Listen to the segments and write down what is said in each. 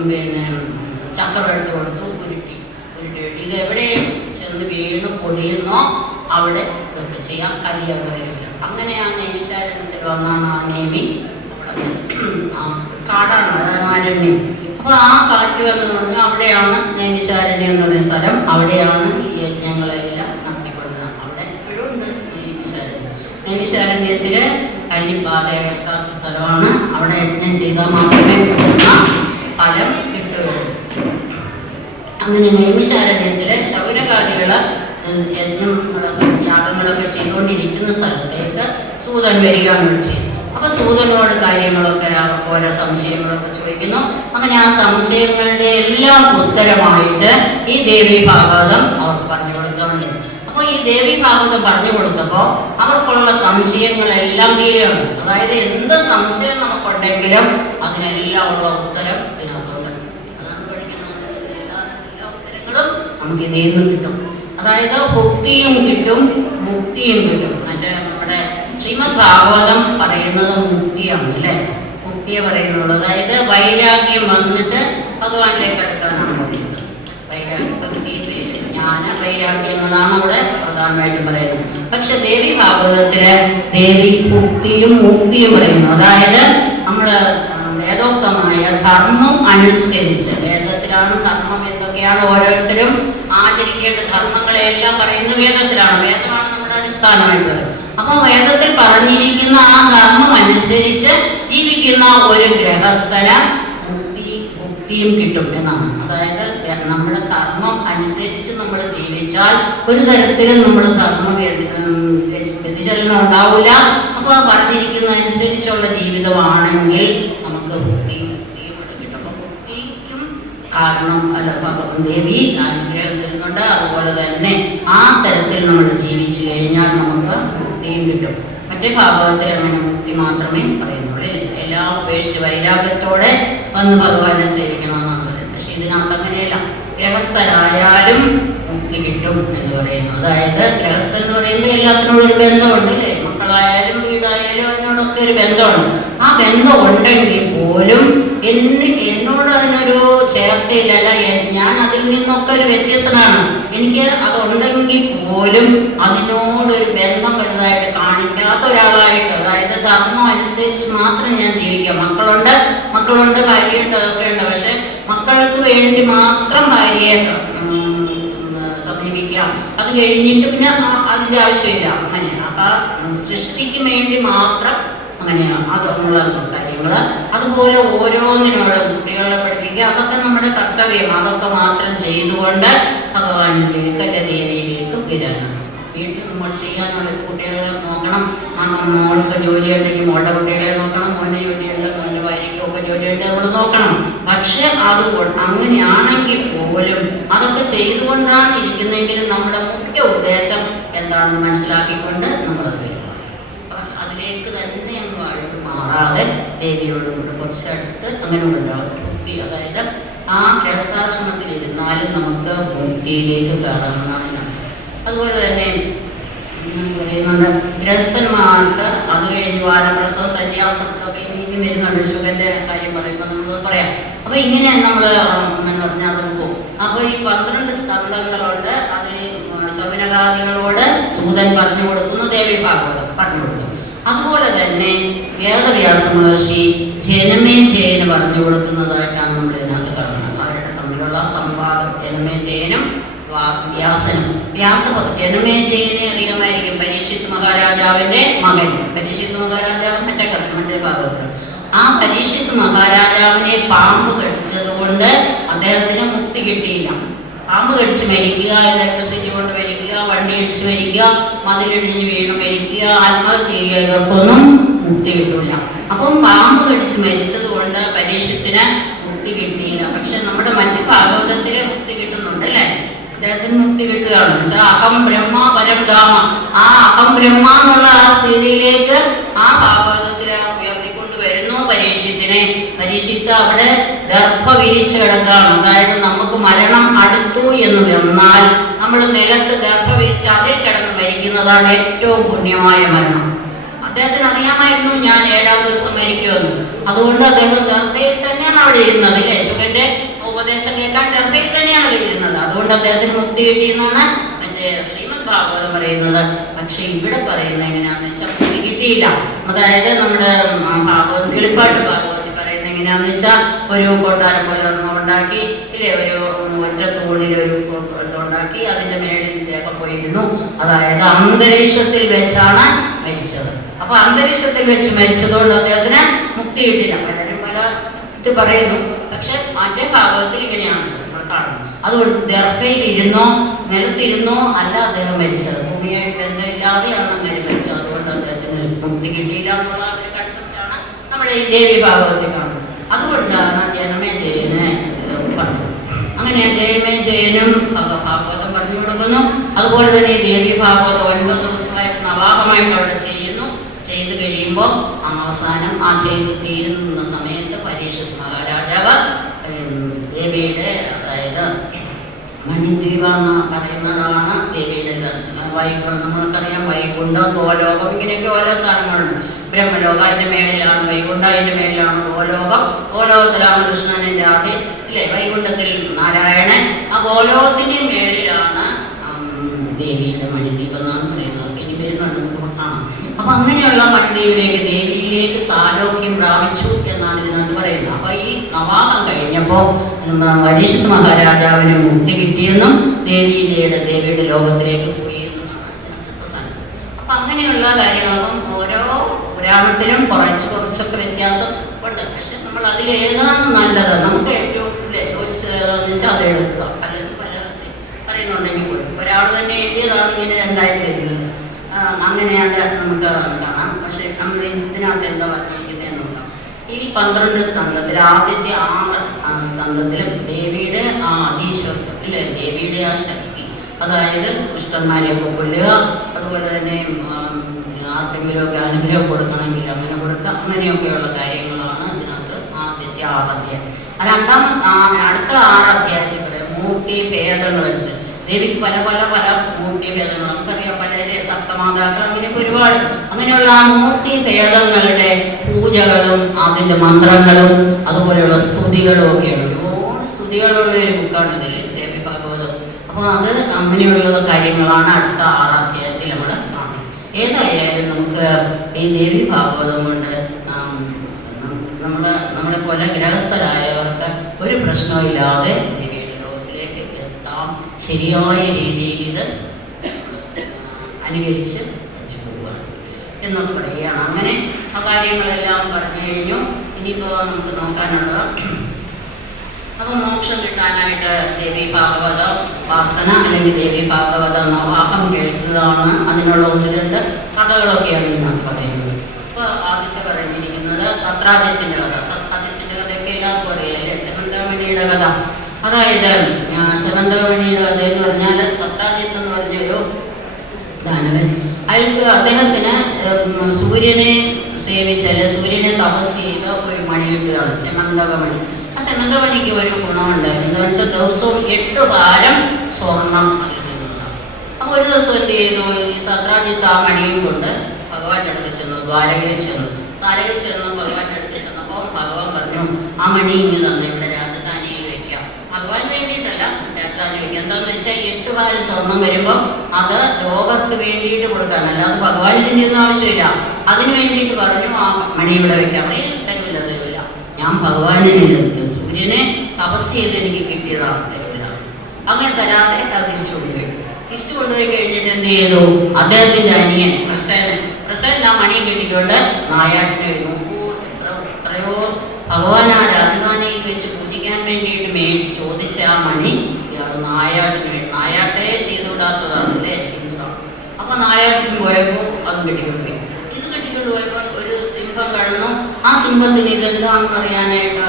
പിന്നെ ചക്രമെടുത്ത് കൊടുത്തു, ഉരുട്ടി ഇത് എവിടെ ചെന്ന് വീണ് പൊടിയുന്നോ അവിടെ ഇതൊക്കെ ചെയ്യാം, കലി അവിടെ വരില്ല. അങ്ങനെ ആ നൈമിശാരണ്യത്തിൽ വന്നാണ് ആ നേമി കാടാണ്, അതാണ് അരണ്യം. അപ്പോൾ ആ കാട്ടിൽ വന്ന് പറഞ്ഞാൽ അവിടെയാണ് നൈമിശാരണ്യം എന്ന് പറയുന്ന സ്ഥലം. അവിടെയാണ് ഈ യജ്ഞങ്ങളെല്ലാം നടത്തിക്കൊടുക്കുന്നത്. അവിടെ ഇപ്പോഴും ഉണ്ട് നൈമിശാരണ്യം. നൈമിശാരണ്യത്തിൽ കല്ലിപ്പാതയേക്കാത്ത സ്ഥലമാണ്. അവിടെ യജ്ഞം ചെയ്താൽ മാത്രമേ കിട്ടുന്ന ഫലം കിട്ടുകയുള്ളൂ. അങ്ങനെ നൈമിശാരണ്യത്തിലെ ശൗനകാദികൾ യജ്ഞങ്ങളൊക്കെ യാഗങ്ങളൊക്കെ ചെയ്തുകൊണ്ടിരിക്കുന്ന സ്ഥലത്തേക്ക് സൂതൻ വരികയാണ് വിളിച്ചത്. അപ്പൊ സൂതനോട് കാര്യങ്ങളൊക്കെ ഓരോ സംശയങ്ങളൊക്കെ ചോദിക്കുന്നു. അങ്ങനെ ആ സംശയങ്ങളുടെ എല്ലാം ഉത്തരമായിട്ട് ഈ ദേവി ഭാഗവതം അവർക്ക് പറഞ്ഞു കൊടുക്കുകയാണ്. അപ്പോൾ ഈ ദേവി ഭാഗവതം പറഞ്ഞു കൊടുത്തപ്പോൾ അവർക്കുള്ള സംശയങ്ങളെല്ലാം തീരുകയാണ്. അതായത് എന്ത് സംശയം നമുക്കുണ്ടെങ്കിലും അതിനെല്ലാം ഉള്ള ഉത്തരം ഇതിനകത്തുണ്ട്. അതാണ് പഠിക്കുന്നത്. എല്ലാ ഉത്തരങ്ങളും നമുക്ക് ഇതിൽ നിന്ന് കിട്ടും. അതായത് ഭുക്തിയും കിട്ടും, മുക്തിയും കിട്ടും. നമ്മുടെ ശ്രീമദ് ഭാഗവതം പറയുന്നത് മുക്തിയാണ്, അല്ലേ? മുക്തിയെ പറയുന്നുള്ളൂ. അതായത് വൈരാഗ്യം വന്നിട്ട് ഭഗവാനിലേക്ക് അടുക്കാനാണ് പറയുന്നത്. വൈരാഗ്യം, ഭക്തി, ജ്ഞാന വൈരാഗ്യം എന്നതാണ് അവിടെ പ്രധാനമായിട്ടും പറയുന്നത്. പക്ഷെ ദേവി ഭാഗവതത്തില് ദേവി ഭുക്തിയും മുക്തിയും പറയുന്നു. അതായത് നമ്മള് വേദോക്തമായ ധർമ്മം അനുസരിച്ച്, വേദത്തിലാണ് ധർമ്മം എന്തൊക്കെയാണ് ഓരോരുത്തരും ആചരിക്കേണ്ട ധർമ്മങ്ങളെല്ലാം പറയുന്നത് വേദത്തിലാണ്. വേദമാണ് നമ്മുടെ അടിസ്ഥാനമായിട്ട്. അപ്പൊ വേദത്തിൽ പറഞ്ഞിരിക്കുന്ന ആ ധർമ്മം അനുസരിച്ച് ജീവിക്കുന്ന ഒരു ഗൃഹസ്ഥന് മുക്തിയും കിട്ടും എന്നാണ്. അതായത് നമ്മുടെ ധർമ്മം അനുസരിച്ച് നമ്മൾ ജീവിച്ചാൽ ഒരു തരത്തിലും നമ്മൾ ധർമ്മ വ്യതിചലനം ഉണ്ടാവില്ല. അപ്പൊ പറഞ്ഞിരിക്കുന്ന അനുസരിച്ചുള്ള ജീവിതമാണെങ്കിൽ നമുക്ക് മുക്തിയും കൂടെ കിട്ടും. അപ്പൊ മുക്തിക്കും കാരണം ദേവി അനുഗ്രഹം തരുന്നുണ്ട്. അതുപോലെ തന്നെ ആ തരത്തിൽ നമ്മൾ ജീവിച്ചു കഴിഞ്ഞാൽ നമുക്ക് മുക്തിയും കിട്ടും. മറ്റേ ഭാഗവത്തിൽ അങ്ങനെ മുക്തി മാത്രമേ പറയുന്നുള്ളൂ. എല്ലാം ഉപേക്ഷിച്ച് വൈരാഗ്യത്തോടെ വന്ന് ഭഗവാനെ സേവിക്കണമെന്നാണ് പറയുന്നത്. പക്ഷെ ഇതിനകത്ത് അങ്ങനെയല്ല. ഗൃഹസ്ഥരായാലും മുക്തി കിട്ടും എന്ന് പറയുന്നു. അതായത് ഗൃഹസ്ഥൻ എന്ന് പറയുമ്പോൾ എല്ലാത്തിനോടും ഒരു ബന്ധമുണ്ട്, അല്ലേ? മക്കളായാലും വീടായാലും അതിനോടൊക്കെ ഒരു ബന്ധമാണ്. ആ ബന്ധം ഉണ്ടെങ്കിൽ പോലും എന്നോട് അതിനൊരു ചേർച്ചയില്ല. ഞാൻ അതിൽ നിന്നൊക്കെ ഒരു വ്യത്യസ്തനാണ്. എനിക്ക് അതുണ്ടെങ്കിൽ പോലും അതിനോടൊരു ബന്ധം വലുതായിട്ട് കാണിക്കാത്ത ഒരാളായിട്ട്, അതായത് ധർമ്മം അനുസരിച്ച് മാത്രം ഞാൻ ജീവിക്കാം. മക്കളുണ്ട്, ഭാര്യയുണ്ട്, അതൊക്കെ ഉണ്ട്. പക്ഷെ മക്കൾക്ക് വേണ്ടി മാത്രം ഭാര്യയെ സമീപിക്കാം. അത് കഴിഞ്ഞിട്ട് പിന്നെ അതിൻ്റെ ആവശ്യമില്ല. അങ്ങനെയാണ്. അപ്പൊ സൃഷ്ടിക്ക് വേണ്ടി മാത്രം അങ്ങനെയാണ് അതുള്ള കാര്യങ്ങൾ. അതുപോലെ ഓരോന്നിനോട് കുട്ടികളെ പഠിപ്പിക്കുക, അതൊക്കെ നമ്മുടെ കർത്തവ്യം. അതൊക്കെ മാത്രം ചെയ്തുകൊണ്ട് ഭഗവാനിലേക്ക് അല്ലെ ദേവിയിലേക്ക് വരാനാണ്. വീട്ടിൽ നമ്മൾ ചെയ്യാനുള്ള കുട്ടികളെ നോക്കണം. മോൾക്ക് ജോലിയുണ്ടെങ്കിൽ മോളുടെ കുട്ടികളെ നോക്കണം, മോൻ്റെ ജോലിയുണ്ട്, മോൻ്റെ ഭാര്യയ്ക്കും ഒക്കെ ജോലിയുണ്ട്, നമ്മൾ നോക്കണം. പക്ഷെ അത് അങ്ങനെയാണെങ്കിൽ പോലും അതൊക്കെ ചെയ്തുകൊണ്ടാണ് ഇരിക്കുന്നതെങ്കിലും നമ്മുടെ മുഖ്യ ഉദ്ദേശം എന്താണെന്ന് മനസ്സിലാക്കിക്കൊണ്ട് നമ്മളത് വരും. അതിലേക്ക് തന്നെ അങ്ങ് അഴുതു മാറാതെ ദേവിയോട് കൂടെ കുറച്ചടുത്ത് അങ്ങനെ ഉണ്ടാവും മുക്തി. അതായത് ആ ഗൃഹസ്ഥാശ്രമത്തിൽ ഇരുന്നാലും നമുക്ക് മുക്തിയിലേക്ക് കയറാമെന്നാണ്. അതുപോലെ തന്നെ പറയുന്നത് ഗൃഹസ്ഥന്മാർക്ക് അത് കഴിഞ്ഞ് വാനപ്രസ്ഥ സന്യാസത്തൊക്കെ ഇനി വരുന്നുണ്ട്. ശുഗന്റെ കാര്യം പറയുമ്പോൾ നമ്മൾ പറയാം. അപ്പൊ ഇങ്ങനെ നമ്മൾ പറഞ്ഞാൽ അത് പോകും. അപ്പൊ ഈ 12 സ്കന്ധങ്ങളുണ്ട്. അത് ശൗനകാദികളോട് സൂതൻ പറഞ്ഞു കൊടുക്കുന്നു, ദേവി ഭാഗവതം പറഞ്ഞു കൊടുക്കുന്നു. അതുപോലെ തന്നെ വേദവ്യാസ മഹർഷി ജനമേജയന് പറഞ്ഞു കൊടുക്കുന്നതായിട്ടാണ് നമ്മൾ ഇതിനകത്ത് കാണുന്നത്. അവരുടെ തമ്മിലുള്ള സംവാദം, ജനമേജയനും വ്യാസനും. ജനമേജയനെ അറിയാമായിരിക്കും, പരീക്ഷിത് മഹാരാജാവിന്റെ മകൻ. പരീക്ഷിത് മഹാരാജാവ് മറ്റേ ഭാഗത്തിൽ. ആ പരീക്ഷിത് മഹാരാജാവിനെ പാമ്പ് കടിച്ചത് കൊണ്ട് അദ്ദേഹത്തിന് മുക്തി കിട്ടിയില്ല. പാമ്പ് കടിച്ച് മരിക്കുക, ഇലക്ട്രിസിറ്റി കൊണ്ട് മരിക്കുക, വണ്ടി അടിച്ച് മരിക്കുക, മതിലിടിഞ്ഞ് വീണ് മരിക്കുക, ആത്മഹത്യ ചെയ്യുക, ഇവർക്കൊന്നും മുക്തി കിട്ടില്ല. അപ്പം പാമ്പ് കടിച്ച് മരിച്ചത് കൊണ്ട് പരീക്ഷത്തിന് മുക്തി കിട്ടിയില്ല. പക്ഷെ നമ്മുടെ മറ്റു ഭാഗവതത്തില് മുക്തി കിട്ടുന്നുണ്ട്, അല്ലേ? അദ്ദേഹത്തിന് മുക്തി കിട്ടുകയാണ്. അഹം ബ്രഹ്മ പരം ധാമ. ആ അഹം ബ്രഹ്മ എന്നുള്ള ആ സ്ഥിതിയിലേക്ക് ആ ഭാഗവതത്തില് ഉയർത്തിക്കൊണ്ട് വരുന്നു പരീക്ഷത്തിനെ. പരീക്ഷിത്ത് അവിടെ ഗർഭ വിരിച്ച് കിടക്കുകയാണ്. അതായത് നമുക്ക് മരണം അടുത്തു എന്ന് വന്നാൽ നമ്മൾ നിലത്ത് ഗർഭ വിരിച്ച് അതിൽ കിടന്ന് മരിക്കുന്നതാണ് ഏറ്റവും പുണ്യമായ മരണം. അദ്ദേഹത്തിന് അറിയാമായിരുന്നു ഞാൻ 7-ാം ദിവസം മരിക്കുമെന്ന്. അതുകൊണ്ട് അദ്ദേഹം ഗർഭയിൽ തന്നെ അവിടെ ഇരുന്നത്. യേശുവിന്റെ ഉപദേശം കേൾക്കാൻ ദർഭയിൽ തന്നെയാണ് ഇരുന്നത്. അതുകൊണ്ട് അദ്ദേഹത്തിന് മുക്തി കിട്ടിയെന്നാണ് മറ്റേ ശ്രീമദ് ഭാഗവതം പറയുന്നത്. പക്ഷെ ഇവിടെ പറയുന്നത് എങ്ങനെയാണെന്ന് വെച്ചാൽ മുക്തി കിട്ടിയില്ല. അതായത് നമ്മുടെ ഭാഗവതം കിളിപ്പാട്ട് ഭാഗവതത്തിൽ പറയുന്നത് എങ്ങനെയാന്ന് വെച്ചാൽ ഒരു കൊട്ടാരം പോലെ ഒരെണ്ണം ഉണ്ടാക്കി, ഇല്ലേ, ഒരു ഒറ്റ തൂണിൽ ഒരു ഉണ്ടാക്കി അതിന്റെ മേളിൽ ഇദ്ദേഹം പോയിരുന്നു. അതായത് അന്തരീക്ഷത്തിൽ വെച്ചാണ് മരിച്ചത്. അപ്പൊ അന്തരീക്ഷത്തിൽ വെച്ച് മരിച്ചതുകൊണ്ട് അദ്ദേഹത്തിന് മുക്തി കിട്ടില്ല. പലരും പല ഇത് പറയുന്നു. പക്ഷെ മറ്റേ ഭാഗവത്തിൽ ഇങ്ങനെയാണ് നമ്മൾ കാണുന്നത്. അതുകൊണ്ട് ദർഭയിൽ ഇരുന്നോ നിലത്തിരുന്നോ അല്ല അദ്ദേഹം മരിച്ചത്. ഭൂമിയായിട്ട് ബന്ധമില്ലാതെയാണ് അങ്ങനെ മരിച്ചത്. അതുകൊണ്ട് അദ്ദേഹത്തിന് മുക്തി കിട്ടിയില്ല എന്നുള്ള ഒരു കൺസെപ്റ്റാണ് നമ്മുടെ ഈ ദേവി ഭാഗവത്തിൽ കാണുന്നത്. അതുകൊണ്ടാണ് ജനമേജയന് പറഞ്ഞത്. അങ്ങനെ ജയമേജയനും ഭാഗവതം പറഞ്ഞു കൊടുക്കുന്നു. അതുപോലെ തന്നെ ദേവി ഭാഗവതം 9 ദിവസമായിട്ട് നവാഹമായിട്ട് അവിടെ ചെയ്യുന്നു. ചെയ്ത് കഴിയുമ്പോൾ അവസാനം ആ ചെയ്ത് തീരുന്ന സമയത്ത് പരീക്ഷത്ത് മഹാരാജാവ് ദേവിയുടെ, അതായത് മണിദ്വീപ എന്ന് പറയുന്നതാണ് ദേവിയുടെ വൈകുണ്ഠം. നമ്മൾക്കറിയാം വൈകുണ്ഠം, ഗോലോകം, ഇങ്ങനെയൊക്കെ ഓരോ സ്ഥലങ്ങളുണ്ട്. ബ്രഹ്മലോകം അതിന്റെ മേളിലാണ്, വൈകുണ്ഠം അതിന്റെ മേളിലാണ്, ഗോലോകം, ഗോലോകത്തിലാണ് കൃഷ്ണനിന്റെ ആദ്യം, ഇല്ലേ, വൈകുണ്ഠത്തിൽ നാരായണൻ, ആ ഗോലോകത്തിന്റെ മേളിലാണ് ദേവിയുടെ മണിദ്വീപം എന്നാണ് പറയുന്നത്. ഇനി വരുന്നുണ്ട് കാണാം. അപ്പൊ അങ്ങനെയുള്ള മണിദ്വീപിലേക്ക്, ദേവിയിലേക്ക് സാലോക്യം പ്രാപിച്ചു എന്നാണ് ഇതിനകത്ത് പറയുന്നത്. അപ്പൊ ഈ നവാഹം കഴിഞ്ഞപ്പോ പരീക്ഷത്ത് മഹാരാജാവിന് മുക്തി കിട്ടിയെന്നും ദേവിയുടെ ലോകത്തിലേക്ക് പോയി എന്നുമാണ് ഇതിനകത്ത് പ്രധാനം. അപ്പൊ അങ്ങനെയുള്ള കാര്യങ്ങളും ഓരോ പുരാണത്തിലും കുറച്ചൊക്കെ വ്യത്യാസം ഉണ്ട്. പക്ഷെ നമ്മൾ അതിലേതാണ് നല്ലത്, നമുക്ക് ഏറ്റവും യോജിച്ചതെന്ന് വെച്ചാൽ അത് എടുക്കുക. അല്ലെങ്കിൽ പല പറയുന്നുണ്ടെങ്കിൽ പോലും ഒരാൾ തന്നെ എഴുതിയതാണ് ഇങ്ങനെ 2 വരുന്നത്. അങ്ങനെയാണ് നമുക്ക് കാണാം. പക്ഷെ നമ്മൾ ഇതിനകത്ത് എന്താ പറഞ്ഞിരിക്കുന്നത് നോക്കാം. ഈ 12 സ്കന്ധത്തിൽ ആദ്യത്തെ 6 സ്കന്ധത്തിലും ദേവിയുടെ ആ അതീശ്വരത്വം, ഇല്ലേ, ദേവിയുടെ ആ ശക്തി, അതായത് ദുഷ്ടന്മാരെയൊക്കെ കൊല്ലുക, അതുപോലെ തന്നെ ആർക്കെങ്കിലുമൊക്കെ അനുഗ്രഹം കൊടുക്കണമെങ്കിൽ അങ്ങനെ കൊടുക്കുക, അങ്ങനെയൊക്കെയുള്ള കാര്യങ്ങളാണ് ഇതിനകത്ത് ആദ്യത്തെ 6 അധ്യായം. അടുത്ത 6 അധ്യായത്തിൽ പറയാം മൂർത്തി ഭേദങ്ങൾ വെച്ച്. ദേവിക്ക് പല മൂർത്തി ഭേദങ്ങൾ നമുക്കറിയാം. പല സപ്തമാതാക്കൾ, അങ്ങനെയൊക്കെ ഒരുപാട്. അങ്ങനെയുള്ള ആ മൂർത്തി ഭേദങ്ങളുടെ പൂജകളും അതിൻ്റെ മന്ത്രങ്ങളും അതുപോലെയുള്ള സ്തുതികളും ഒക്കെയാണ്. ഒരുപാട് സ്തുതികളുള്ള ഒരു ബുക്കാണ് ഇതിൽ ദേവി ഭാഗവതം. അപ്പോൾ അത് അങ്ങനെയുള്ള കാര്യങ്ങളാണ് അടുത്ത 6 അധ്യായത്തിൽ നമ്മൾ കാണുന്നത്. ഏതായാലും നമുക്ക് ഈ ദേവി ഭാഗവതം കൊണ്ട് നമ്മളെ പോലെ ഗൃഹസ്ഥരായവർക്ക് ഒരു പ്രശ്നമില്ലാതെ ദേവിയുടെ ലോകത്തിലേക്ക് എത്താം. ശരിയായ രീതിയിൽ ഇത് അനുകരിച്ച് പോവുകയാണ് എന്നൊക്കെ പറയുകയാണ്. അങ്ങനെ ആ കാര്യങ്ങളെല്ലാം പറഞ്ഞു കഴിഞ്ഞു. ഇനിയിപ്പോൾ നമുക്ക് നോക്കാനുള്ളത്, അപ്പോൾ മോക്ഷം കിട്ടാനായിട്ട് ദേവി ഭാഗവത ഉപാസന അല്ലെങ്കിൽ ദേവി ഭാഗവത നവാഹം കേൾക്കുകയാണ്. അതിനുള്ള 1-2 കഥകളൊക്കെയാണ് ഇതിനകത്ത് പറയുന്നത്. ഇപ്പോൾ ആദ്യത്തെ പറഞ്ഞിരിക്കുന്നത് സത്രാജിത്തിന്റെ കഥ. സത്രാജിത്തിന്റെ കഥയൊക്കെ എല്ലാവർക്കും അറിയാം, സെമന്തമണിയുടെ കഥ. അതായത് സെമന്തമണിയുടെ കഥ എന്ന് പറഞ്ഞാൽ സത്രാജിത്ത് എന്ന് പറഞ്ഞൊരു ദാനവൻ, അദ്ദേഹത്തിന് സൂര്യനെ സേവിച്ച് അല്ലെ സൂര്യനെ തപസ് ചെയ്ത ഒരു മണി കിട്ടുകയാണ്, സെമന്തകമണി. ആ സെമന്തമണിക്ക് ഒരു ഗുണമുണ്ട്. എന്താണെന്ന് വെച്ചാൽ ദിവസവും 8 ഭാരം സ്വർണം അതിൽ നിന്നുണ്ടാകും. അപ്പോൾ ഒരു ദിവസം എന്ത് ചെയ്തു, ഈ സത്രാജിത്ത് ആ മണിയും കൊണ്ട് ഭഗവാന്റെ അടുത്ത് ചെന്നു, ദ്വാരകയിൽ ചെന്നു. ഭഗവാന്റെ അടുത്ത് ചെന്നപ്പോൾ ഭഗവാൻ പറഞ്ഞു, ആ മണി ഇങ്ങ് തന്നെ ഇവിടെ രാജധാനിയിൽ വെക്കാം. ഭഗവാൻ വേണ്ടിയിട്ടല്ല, രാജധാനി വെക്കാം. എന്താണെന്ന് വെച്ചാൽ 8 ഭാരം സ്വർണം വരുമ്പോൾ അത് ലോകർക്ക് വേണ്ടിയിട്ട് കൊടുക്കാൻ, അല്ലാതെ ഭഗവാൻ ഇതിൻ്റെ ഒന്നും ആവശ്യമില്ല. അതിന് വേണ്ടിയിട്ട് പറഞ്ഞു ആ മണി ഇവിടെ വെക്കാം. തരൂല്ല, ഞാൻ ഭഗവാനെ സൂര്യനെ തപസ് ചെയ്ത് എനിക്ക് കിട്ടിയതാണ്, തരൂല്ല. അങ്ങനെ തരാതെ അത് തിരിച്ചു കൊണ്ടുപോയി കഴിഞ്ഞിട്ട് എന്ത് ചെയ്തു, അദ്ദേഹത്തിന്റെ അനിയൻ പ്രസേനൻ ആ മണിയും കെട്ടിക്കൊണ്ട് നായാട്ടിനെ വരുന്നു. എത്രയോ ഭഗവാൻ ആ രാജധാനിയിൽ വെച്ച് പൂജിക്കാൻ വേണ്ടിയിട്ട് ചോദിച്ച ആ മണി ഇയാൾ നായാട്ടേ ചെയ്തുവിടാത്തതാണ് അല്ലേ ഹിംസ. അപ്പൊ നായാട്ടിന് പോയപ്പോൾ അത് കെട്ടിക്കൊണ്ടുപോയി. ഇത് കെട്ടിക്കൊണ്ടുപോയപ്പോൾ ഒരു സിംഹം കാണുന്നു. ആ സിംഹത്തിന് ഇതെന്താണെന്ന് അറിയാനായിട്ട്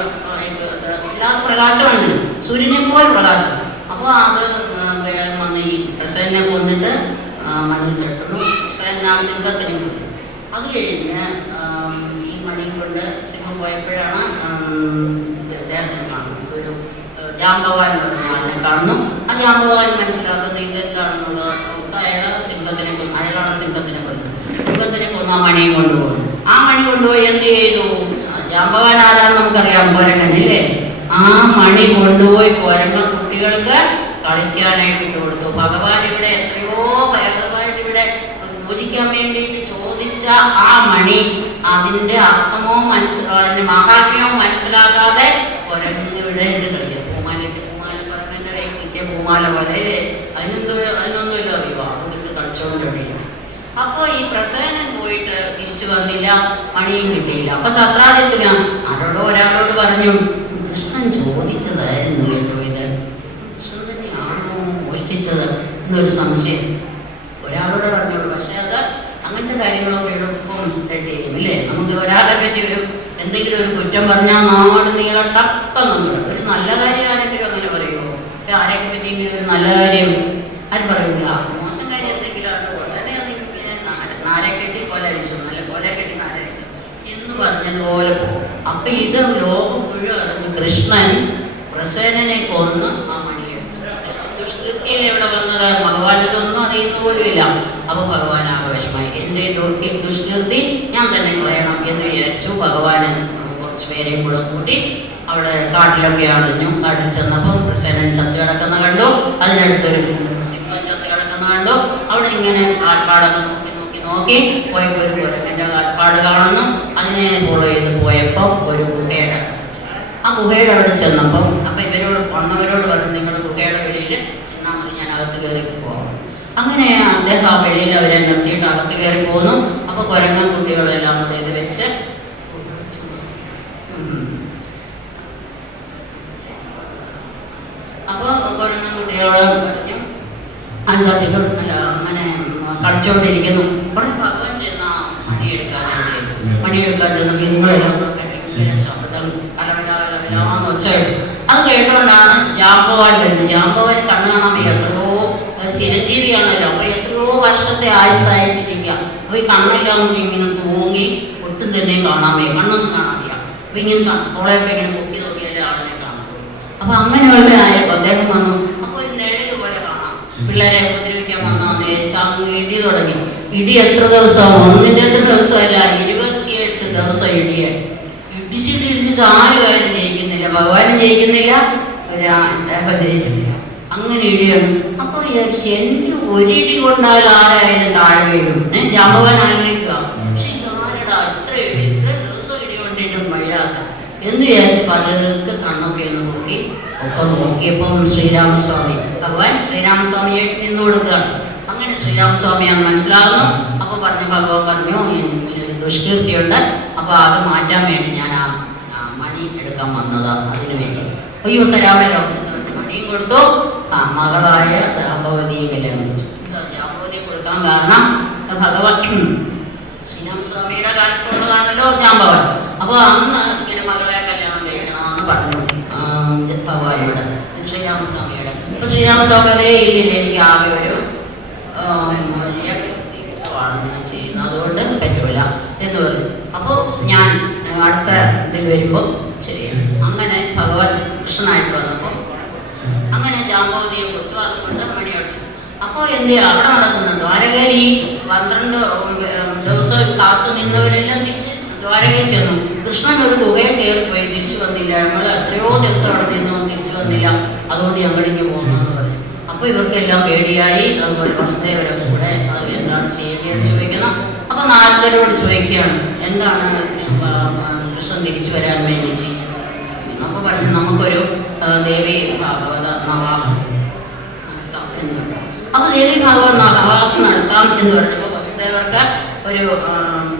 ഇല്ലാത്ത പ്രകാശമാണ് ഇതിന്, സൂര്യനെ പോലെ പ്രകാശം. അപ്പോൾ അത് വേഗം വന്ന് ഈ പ്രസേനെ കൊന്നിട്ട് മണ്ണിൽ കെട്ടുന്നു. പ്രസേന ആ സിംഹത്തിനെ കൊന്നു. അത് കഴിഞ്ഞ് ഈ മണിയും കൊണ്ട് സിംഹം പോയപ്പോഴാണ് അദ്ദേഹത്തിനെ കാണുന്നത്. ഒരു ജാമ്പവാൻ എന്ന് പറഞ്ഞ ആളിനെ കാണുന്നു. ആ ജാമ്പവാൻ മനസ്സിലാക്കുന്നത് ഇതെന്താണെന്നുള്ളത്. അയാളാണ് സിംഹത്തിനെ കൊന്നു. ആ മണിയും കൊണ്ടുപോകുന്നു. ആ മണി കൊണ്ടുപോയി എന്ത് ചെയ്തു, ജാമ്പവാൻ ആരാന്ന് നമുക്കറിയാം, പോരണ്ടല്ലേ. ആ മണി കൊണ്ടുപോയി കുരങ്ങ കുട്ടികൾക്ക് കളിക്കാനായിട്ട് ഇട്ട് കൊടുത്തു. ഭഗവാൻ ഇവിടെ എത്രയോ ഭേദമായിട്ട് ഇവിടെ പൂജിക്കാൻ വേണ്ടിയിട്ട് ചോദിച്ച ആ മണി അതിൻ്റെ അർത്ഥമോ അതിൻ്റെ മഹാത്മ്യമോ മനസ്സിലാക്കാതെ കുരങ്ങ് ഇവിടെ കളിക്കുക. പൂമാല കുരങ്ങൻ്റെ കൈ കിട്ടിയ പൂമാല പോലെ അല്ലേ, അതിനൊന്നുമില്ല അറിയുക, അതിട്ട് കളിച്ചുകൊണ്ടിരിക്കുക. അപ്പോൾ ഈ പ്രസേനൻ പോയിട്ട് തിരിച്ചു വന്നില്ല, മണിയും കിട്ടിയില്ല. അപ്പൊ സത്രാജിത്ത് ഒരാളോട് പറഞ്ഞു, കൃഷ്ണൻ ചോദിച്ചതായിരുന്നു കേട്ടോ ഇത്, കൃഷ്ണൻ തന്നെയാണോ മോഷ്ടിച്ചത് എന്നൊരു സംശയം ഒരാളോട് പറഞ്ഞോളൂ. പക്ഷെ അത് അങ്ങനത്തെ കാര്യങ്ങളൊക്കെ എളുപ്പം സെറ്റ് ചെയ്യും അല്ലേ. നമുക്ക് ഒരാളെ പറ്റി എന്തെങ്കിലും ഒരു കുറ്റം പറഞ്ഞാൽ നാട് നീളം ടക്കെന്നുണ്ട്. ഒരു നല്ല കാര്യം ആരെങ്കിലും അങ്ങനെ പറയുമോ? ആരെയൊക്കെ പറ്റിയെങ്കിലും ഒരു നല്ല കാര്യം ആരും പറയില്ല. മോശം കാര്യം എന്തെങ്കിലും ആണ് വളരെ അതിങ്ങനെ നാരക്കെട്ടി കൊല വിശു, നല്ല കൊല കെട്ടി നാര വിശു എന്ന് പറഞ്ഞതുപോലെ പോകും. അപ്പൊ ഇത് ലോകം മുഴുവൻ അറിഞ്ഞ് കൃഷ്ണൻ പ്രസേനനെ കൊന്ന് ആ മണിയെടുത്തു. ദുഷ്കൃത്യയിൽ എവിടെ വന്നത് ഭഗവാനതൊന്നും അറിയുന്ന പോലും ഇല്ല. അപ്പൊ ഭഗവാൻ ആഘോഷമായി, എൻ്റെ ദുഷ്കൃതി ഞാൻ തന്നെ കളയണം എന്ന് വിചാരിച്ചു. ഭഗവാന് കുറച്ച് പേരെയും കൂടെ കൂട്ടി അവിടെ കാട്ടിലൊക്കെ അറിഞ്ഞു. കാട്ടിൽ ചെന്നപ്പം പ്രസേനൻ ചത്തു കിടക്കുന്ന കണ്ടു, അതിനടുത്തൊരു സിംഹം ചത്തു കിടക്കുന്ന കണ്ടു. അവിടെ ഇങ്ങനെ കാൽപ്പാടൊക്കെ നോക്കി പോയപ്പോൾ ഒരു കുരങ്ങൻ്റെ കാൽപ്പാട് കാണുന്നു. അതിനെ ഫോളോ ചെയ്ത് പോയപ്പോൾ ഒരു ഗുഹയുടെ അവിടെ ചെന്നപ്പം അപ്പം ഇവരോട് വന്നവരോട് പറഞ്ഞു, നിങ്ങൾ ഗുഹയുടെ വെളിയിൽ എന്നാൽ മതി, ഞാൻ അകത്ത് കയറി പോകാം. അങ്ങനെ അദ്ദേഹം ആ വെളിയിൽ അവരെ നിർത്തിയിട്ട് അകത്ത് കയറി പോകുന്നു. അപ്പോൾ കുരങ്ങൻ കുട്ടികളെല്ലാം കൂടെ ഇത് വെച്ച് അപ്പോൾ കുരങ്ങൻ കുട്ടികളോട് പറഞ്ഞു, അഞ്ചാട്ടികൾ അല്ല അങ്ങനെ കളിച്ചുകൊണ്ടിരിക്കുന്നു. ഉടനെ ഭഗവാൻ ചെന്ന മണിയെടുക്കാൻ ചെന്നപ്പോൾ നിങ്ങളെല്ലാം കൂടെ ശബ്ദം കലവിലാന്ന് ഒച്ചയിടും. അത് കേട്ടുകൊണ്ടാണ് ജാമ്പവാൻ വരുന്നത്. ജാമ്പവാൻ കണ്ണ് കാണാൻ വയ്യ, എത്രയോ ചിരഞ്ജീവിയാണല്ലോ. അപ്പൊ എത്രയോ വർഷത്തെ ആയുസ്സായിട്ടിരിക്കുക. അപ്പൊ ഈ കണ്ണെല്ലാം കൂടി ഇങ്ങനെ തൂങ്ങി ഒട്ടും തന്നെ കാണാൻ വയ്യ, കണ്ണൊന്നും കാണാൻ വയ്യ. അപ്പൊ ഇങ്ങനെ ഓളെയൊക്കെ ഇങ്ങനെ പൊക്കി നോക്കിയാലേ ആളിനെ കാണുള്ളൂ. അപ്പൊ അങ്ങനെയുള്ള ആയപ്പോൾ അദ്ദേഹം വന്നു. അപ്പൊ ഒരു നിഴല് പോലെ കാണാം, പിള്ളേരെ ഉപദ്രവിക്കാൻ വന്നാന്ന് വിചാരിച്ചു അങ്ങ് ഇടി തുടങ്ങി. ഇടി എത്ര ദിവസം? 1-2 ദിവസമല്ല, 28 ദിവസം ഇടിയായി. ഇടിച്ചിട്ട് ആരും ജയിക്കുന്നില്ല, ഭഗവാനും ജയിക്കുന്നില്ല, ജയിക്കുന്നില്ല. അങ്ങനെ ഇടിയാണ്. അപ്പൊ എന്നെ ഒരിടി കൊണ്ടാൽ ആരായാലും താഴെ വീഴും. ജാമ്പവാൻ ആലോചിക്കുക, പക്ഷെ ഇതാരടാ ഇത്ര ദിവസം ഇടി കൊണ്ടിട്ടും വീഴാത്ത എന്ന് വിചാരിച്ച് പലർക്ക് കണ്ണൊക്കെ ഒന്ന് നോക്കി ഒക്കെ നോക്കിയപ്പം ശ്രീരാമസ്വാമി, ഭഗവാൻ ശ്രീരാമസ്വാമിയെ നിന്ന് കൊടുക്കുകയാണ്. അങ്ങനെ ശ്രീരാമസ്വാമിയാണ് മനസ്സിലാകുന്നു. അപ്പൊ ഭഗവാൻ പറഞ്ഞു, എനിക്കൊരു ദുഷ്കീർത്തിയുണ്ട്, അപ്പൊ അത് മാറ്റാൻ വേണ്ടി ഞാൻ ആ മണി എടുക്കാൻ വന്നതാണ്, അതിനു വേണ്ടി. അയ്യോ തരാമല്ലോ എന്ന് പറഞ്ഞ് മണിയും കൊടുത്തു. മകളായ ജാമ്പവതിയെ കല്യാണം കഴിച്ചു. ജാമ്പവതിയെ കൊടുക്കാൻ കാരണം ഭഗവാൻ ശ്രീരാമസ്വാമിയുടെ കാലത്തുള്ളതാണല്ലോ ജാമ്പവൻ. അപ്പൊ അന്ന് ഇങ്ങനെ മകളെ കല്യാണം കഴിക്കണമെന്ന് പറഞ്ഞു ഭഗവാനോട്, ശ്രീരാമസ്വാമിയോട്. അപ്പൊ ശ്രീരാമസ്വാമി അതേ ഇല്ലില്ല, എനിക്ക് ആകെ ഒരു ഞാൻ ചെയ്യുന്നത്, അതുകൊണ്ട് പറ്റൂല എന്ന് പറഞ്ഞു. അപ്പോൾ ഞാൻ അടുത്ത ഇതിൽ വരുമ്പോൾ ശരിയാണ്. അങ്ങനെ ഭഗവാൻ കൃഷ്ണനായിട്ട് വന്നപ്പോൾ അങ്ങനെ ജാമ്പവതിയെ കൊടുത്തു, അതുകൊണ്ട് മണി അടിച്ചു. അപ്പോൾ എന്ത് അവിടെ നടക്കുന്നത് ദ്വാരകയിൽ ഈ 12 ദിവസം കാത്തു നിന്നവരെല്ലാം തിരിച്ച് ദ്വാരകയിൽ ചെന്നു. കൃഷ്ണൻ ഒരു ഗുഹയിൽ കയറിപ്പോയി, തിരിച്ചു വന്നില്ല. ഞങ്ങൾ എത്രയോ ദിവസം അവിടെ നിന്നു, തിരിച്ചു വന്നില്ല, അതുകൊണ്ട് ഞങ്ങളിങ്ങ് പോകുന്നു പറഞ്ഞു. അപ്പോൾ ഇവർക്കെല്ലാം പേടിയായി. അതുപോലെ വസുദേവരൊക്കെ കൂടെ അത് എന്താണ് ചെയ്യേണ്ടതെന്ന് ചോദിക്കണം. അപ്പോൾ നാരദരോട് ചോദിക്കുകയാണ്, എന്താണ് കൃഷ്ണൻ തിരിച്ചു വരാൻ വേണ്ടി ചെയ്യുന്നത്? അപ്പോൾ പറഞ്ഞു, നമുക്കൊരു ദേവി ഭാഗവത നവാഹം നടത്താം എന്ന് പറഞ്ഞു. അപ്പോൾ ദേവി ഭാഗവത നവാഹം നടത്താം എന്ന് പറഞ്ഞപ്പോൾ വസുദേവർക്ക് ഒരു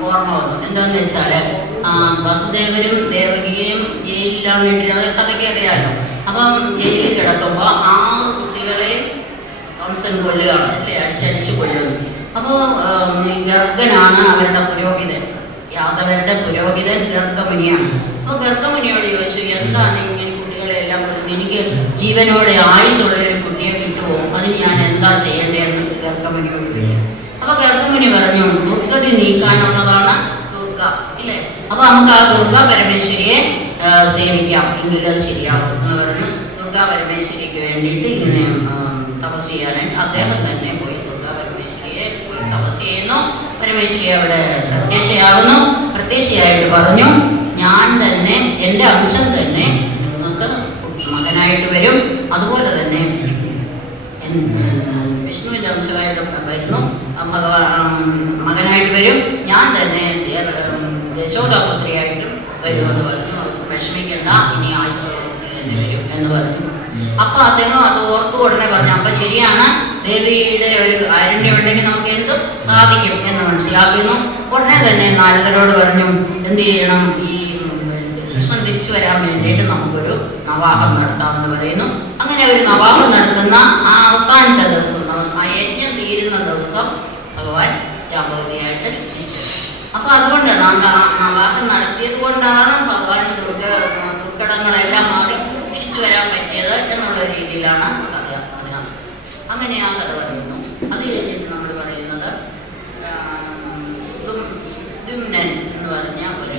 ഓർമ്മ വന്നു. എന്താണെന്ന് വെച്ചാൽ വസുദേവരും ദേവകിയെയും ജയിലിലാൻ വേണ്ടി അത് കഥയ്ക്ക് അറിയാമല്ലോ. അപ്പം ജയിലിൽ കിടക്കുമ്പോൾ 6 കുട്ടികളെ കംസൻ കൊല്ലുകയാണ് അല്ലേ, അടിച്ചടിച്ച് കൊല്ലുന്നു. അപ്പോൾ ഗർഗനാണ് അവരുടെ പുരോഹിതൻ, യാദവരുടെ പുരോഹിതൻ ഗർഗമുനിയാണ്. അപ്പോൾ ഗർഗമുനിയോട് ചോദിച്ചു, എന്താണ് ഇങ്ങനെ കുട്ടികളെല്ലാം കൊല്ലുന്നത്? എനിക്ക് ജീവനോടെ ആയുസുള്ള ഒരു കുട്ടിയെ കിട്ടുമോ? അതിന് ഞാൻ എന്താ ചെയ്യേണ്ടതെന്ന് ഗർഗമുനിയോട് ചോദിക്കും. അപ്പോൾ ഗർഗമുനി പറഞ്ഞു, ദുർഗതി നീക്കാനുള്ളതാണ് ദുർഗ ഇല്ലേ, അപ്പോൾ നമുക്ക് ആ ദുർഗ പരമേശ്വരിയെ സേവിക്കാം എങ്കിൽ അത് ശരിയാവും എന്ന് പറഞ്ഞു. ദുർഗാ പരമേശ്വരിക്ക് വേണ്ടിയിട്ട് ഇങ്ങനെ തപസ് ചെയ്യാനായിട്ട് അദ്ദേഹം തന്നെ പോയി ദുർഗാ പരമേശ്വരിയെ പോയി തപസ് ചെയ്യുന്നു. പരമേശ്വരി അവിടെ പ്രത്യക്ഷയാകുന്നു. പ്രത്യക്ഷയായിട്ട് പറഞ്ഞു, ഞാൻ തന്നെ എൻ്റെ അംശം തന്നെ നിങ്ങൾക്ക് മകനായിട്ട് വരും. അതുപോലെ തന്നെ വിഷ്ണുവിൻ്റെ അംശമായിട്ട് വരുന്നു, മകനായിട്ട് വരും. ഞാൻ തന്നെ യശോദാപുത്രിയായിട്ടും വരുമെന്ന് പറഞ്ഞു. വിഷമിക്കേണ്ട, ഇനി ആയുസ്സോടുകൂടി തന്നെ വരും എന്ന് പറഞ്ഞു. അപ്പൊ അദ്ദേഹം അത് ഓർത്തു ഉടനെ പറഞ്ഞു, അപ്പൊ ശരിയാണ്, ദേവിയുടെ ഒരു കാരുണ്യം ഉണ്ടെങ്കിൽ നമുക്ക് എന്തും സാധിക്കും എന്ന് മനസ്സിലാക്കുന്നു. ഉടനെ തന്നെ നാരദരോട് പറഞ്ഞു, എന്ത് ചെയ്യണം, ഈ കൃഷ്ണൻ തിരിച്ചു വരാൻ വേണ്ടിയിട്ട് നമുക്കൊരു നവാഹം നടത്താമെന്ന് പറയുന്നു. അങ്ങനെ ഒരു നവാഹം നടത്തുന്ന ആ അവസാനത്തെ ദിവസം, ആ യജ്ഞം തീരുന്ന ദിവസം ഭഗവാൻ ജാമ്പവതിയായിട്ട് തിരിച്ചു. അപ്പൊ അതുകൊണ്ടാണ് ആ നവാഹം നടത്തിയത് കൊണ്ടാണ് ഭഗവാൻ ദുർഘടങ്ങളെല്ലാം മാറി തിരിച്ചു വരാൻ പറ്റിയത് എന്നുള്ള രീതിയിലാണ് കഥ. അങ്ങനെ ആ കഥ പറയുന്നു. അത് കഴിഞ്ഞിട്ട് നമ്മൾ പറയുന്നത് സുദ്യുമ്നൻ എന്ന് പറഞ്ഞ ഒരു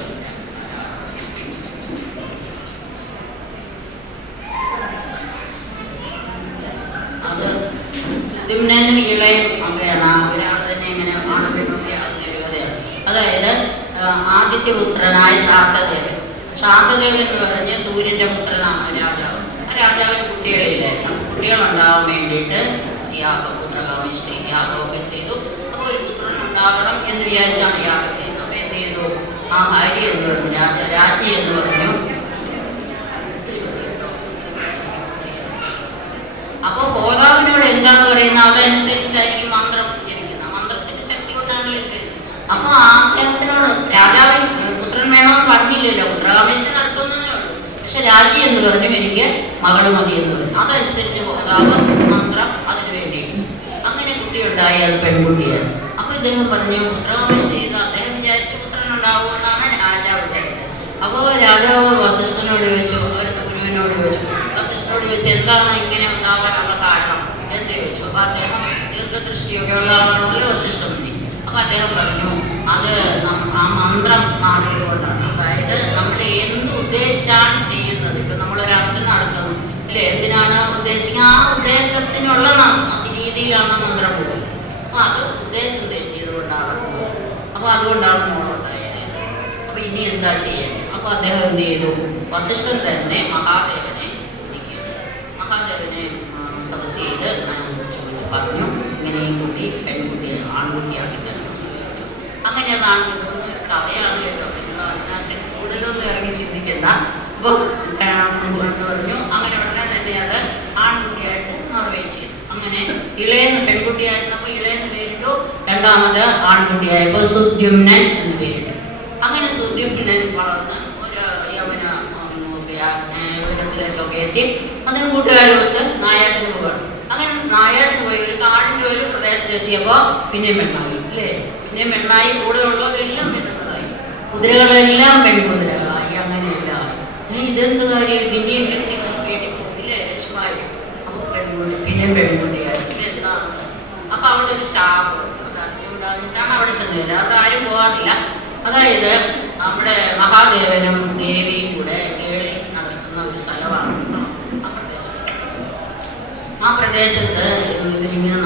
അത് സുദ്യുമ്നൻ ഇളയ മകയാണ്. ഒരാൾ തന്നെ ഇങ്ങനെ ആണപ്പെടുന്ന കഥയാണ്. അതായത് ആദിത്യപുത്രനായ ശാർദദേവൻ. ശാർദദേവൻ എന്ന് പറഞ്ഞ സൂര്യന്റെ പുത്രനാണ് രാജാവ്. ആ രാജാവിന് കുട്ടികളില്ലായിരുന്നു. കുട്ടികളുണ്ടാവാൻ വേണ്ടിയിട്ട് പുത്രകാമേഷ്ടി യാഗമൊക്കെ ചെയ്തു. അപ്പോൾ ഒരു പുത്രൻ ഉണ്ടാകണം എന്ന് വിചാരിച്ചാണ് യാഗം ചെയ്യുന്നത്. അപ്പോൾ എന്ത് ചെയ്തു, ആ ഭാര്യ എന്ന് പറഞ്ഞു, രാജ്ഞി എന്ന് പറഞ്ഞു. അപ്പോൾ ഭോഗാവിനോട് എന്താണ് പറയുന്നത്, അതനുസരിച്ചായിരിക്കും മന്ത്രം ജനിക്കുന്നത്. മന്ത്രത്തിന്റെ ശക്തി കൊണ്ടാണ് വരുന്നത്. അപ്പൊ ആ അദ്ദേഹത്തിനോട് രാജാവിൻ പുത്രൻ വേണമെന്ന് പറഞ്ഞില്ലല്ലോ, പുത്രകാമേഷ്ടി നടത്തുന്നതേ ഉള്ളൂ. പക്ഷെ രാജ്ഞി എന്ന് പറഞ്ഞു, എനിക്ക് മകള് മതി എന്ന് പറഞ്ഞു. അതനുസരിച്ച് ഭോഗാവ് മന്ത്രം അതിന് വേണ്ടിയിട്ട് അങ്ങനെ കുട്ടിയുണ്ടായി. അത് പെൺകുട്ടിയാണ്. അപ്പൊ ഇദ്ദേഹം പറഞ്ഞു, പുത്രകാമേഷ്ടി ചെയ്ത് അദ്ദേഹം വിചാരിച്ചു പുത്രൻ ഉണ്ടാവുമെന്നാണ് രാജാവ് വിചാരിച്ചത്. അപ്പോൾ രാജാവ് വസിഷ്ഠനോട് ചോദിച്ചു, അവരുടെ ഗുരുവിനോട് ചോദിച്ചു. വസിഷ്ഠനോട് ചോദിച്ചു, എന്താണ് ഇങ്ങനെ ഉണ്ടാവാനുള്ള കാരണം എന്ന് ചോദിച്ചു. അപ്പൊ അദ്ദേഹം ദീർഘദൃഷ്ടിയൊക്കെ ഉള്ള ആളാണെങ്കിൽ വസിഷ്ഠൻ മതി. അപ്പൊ അദ്ദേഹം പറഞ്ഞു, അത് ആ മന്ത്രം മാറിയത് കൊണ്ടാണ്. അതായത് നമ്മൾ എന്ത് ഉദ്ദേശിച്ചാണ് ചെയ്യുന്നത്, ഇപ്പൊ നമ്മളൊരു അർച്ചന നടത്തുന്നു അല്ലെ, എന്തിനാണ് ഉദ്ദേശിക്കുന്നത്, ആ ഉദ്ദേശത്തിനുള്ള രീതിയിലാണ് മന്ത്രം പോകുന്നത്. അപ്പൊ അത് ഉദ്ദേശം തെറ്റിയത് കൊണ്ടാണ്. അപ്പൊ അതുകൊണ്ടാണ് മോളുണ്ടായത്. അപ്പൊ ഇനി എന്താ ചെയ്യേണ്ടത്? അപ്പൊ അദ്ദേഹം എന്ത് ചെയ്തു, വസിഷ്ഠൻ തന്നെ മഹാദേവനെ വിളിക്കും. മഹാദേവനെ തപസ് ചെയ്ത് ചോദിച്ചു പറഞ്ഞു, ഇങ്ങനെ ഈ കുട്ടി പെൺകുട്ടിയെ ആൺകുട്ടിയാക്കി തരണം. അങ്ങനെ കാണുന്നതൊന്നും കഥയാണ് കേട്ടോ, അതിനകത്ത് കൂടുതലൊന്നും ഇറങ്ങി ചിന്തിക്കുന്ന. അപ്പോൾ എന്ന് പറഞ്ഞു. അങ്ങനെ ഉടനെ തന്നെ അത് ആൺകുട്ടിയായിട്ട് മാറുകയും ചെയ്തു. അങ്ങനെ ഇളയെന്ന് പെൺകുട്ടിയായിരുന്നപ്പോൾ ഇളയെന്ന് പേരിട്ടു. രണ്ടാമത് ആൺകുട്ടിയായപ്പോൾ സുദ്യുമ്നൻ എന്ന് പേരിട്ടു. അങ്ങനെ സുദ്യുമ്നൻ വളർന്ന് ഒരു യൗവനത്തിലേക്കൊക്കെ എത്തി. അതിന് കൂട്ടുകാരുമൊത്ത് നായാട്ടിന് പോവുകയാണ്. അങ്ങനെ നായാട്ടിന് പോയി ഒരു കാടിൻ്റെ ഒരു പ്രദേശത്തെത്തിയപ്പോൾ പിന്നെയും പെണ്ണായി അല്ലേ, പിന്നെയും പെണ്ണായി. കൂടെ ഉള്ളവരെല്ലാം പെണ്ണുങ്ങളായി, കുതിരകളെല്ലാം പെൺകുതിരകളായി. അങ്ങനെയെല്ലാം ഇതെന്ത് കാര്യം, പിന്നെയും വീട്ടിൽ പോയില്ലേ വിഷമായി. അപ്പോൾ പെൺകുട്ടി പിന്നെയും പെൺകുട്ടിയായി. ഇതെന്താണ്? അപ്പൊ അവിടെ ഒരു ശാപമുണ്ട്. അത് അറിഞ്ഞുകൊണ്ടാണ് അവിടെ ചെന്നില്ല. അത് ആരും പോകാറില്ല. അതായത് നമ്മുടെ മഹാദേവനും ദേവിയും കൂടെ കേളി നടത്തുന്ന ഒരു സ്ഥലമാണ് ആ പ്രദേശം. ആ പ്രദേശത്ത് ഇവരിങ്ങനെ